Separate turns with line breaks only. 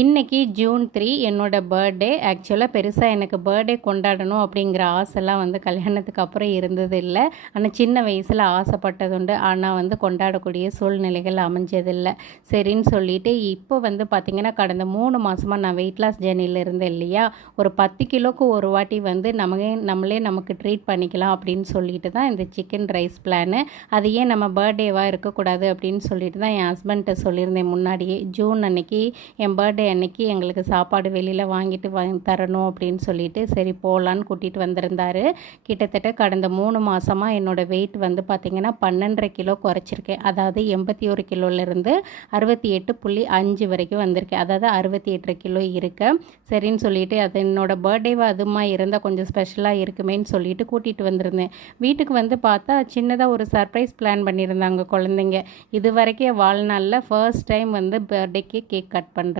இன்றைக்கி June three என்னோடய birthday ஆக்சுவலாக பெருசாக எனக்கு பர்த்டே கொண்டாடணும் அப்படிங்கிற ஆசைலாம் வந்து கல்யாணத்துக்கு அப்புறம் இருந்தது இல்லை ஆனால் சின்ன வயசில் ஆசைப்பட்டதுண்டு ஆனால் வந்து கொண்டாடக்கூடிய சூழ்நிலைகள் அமைஞ்சதில்லை. சரின்னு சொல்லிட்டு இப்போ வந்து பார்த்திங்கன்னா கடந்த மூணு மாதமாக நான் வெயிட் லாஸ் ஜேர்னியில் இருந்தேன் இல்லையா? ஒரு பத்து கிலோக்கு ஒரு வாட்டி வந்து நமக்கே நம்மளே நமக்கு ட்ரீட் பண்ணிக்கலாம் அப்படின்னு சொல்லிட்டு தான் இந்த சிக்கன் ரைஸ் பிளானு அது ஏன் நம்ம பர்த்டேவாக இருக்கக்கூடாது அப்படின்னு சொல்லிட்டு தான் என் ஹஸ்பண்ட்டை சொல்லியிருந்தேன் முன்னாடியே. ஜூன் அன்னைக்கு என் பர்த்டே பர்த்டே அன்னைக்கு எங்களுக்கு சாப்பாடு வெளியில் வாங்கிட்டு வாங்கி தரணும் அப்படின்னு சொல்லிட்டு சரி போகலான்னு கூட்டிகிட்டு வந்திருந்தார். கிட்டத்தட்ட கடந்த மூணு மாதமாக என்னோடய வெயிட் வந்து பார்த்திங்கன்னா பன்னெண்டரை கிலோ குறைச்சிருக்கேன். அதாவது எண்பத்தி ஒரு கிலோலேருந்து அறுபத்தி எட்டு புள்ளி அஞ்சு வரைக்கும் வந்திருக்கேன். அதாவது அறுபத்தி எட்டரை கிலோ இருக்கேன் சரின்னு சொல்லிட்டு அது என்னோடய பர்த்டேவாக அதுமா இருந்தால் கொஞ்சம் ஸ்பெஷலாக இருக்குமேன்னு சொல்லிட்டு கூட்டிகிட்டு வந்திருந்தேன். வீட்டுக்கு வந்து பார்த்தா சின்னதாக ஒரு சர்ப்ரைஸ் பிளான் பண்ணியிருந்தாங்க குழந்தைங்க. இது வரைக்கும் வாழ்நாளில் ஃபர்ஸ்ட் டைம் வந்து பர்த்டேக்கு கேக் கட் பண்ணுறேன்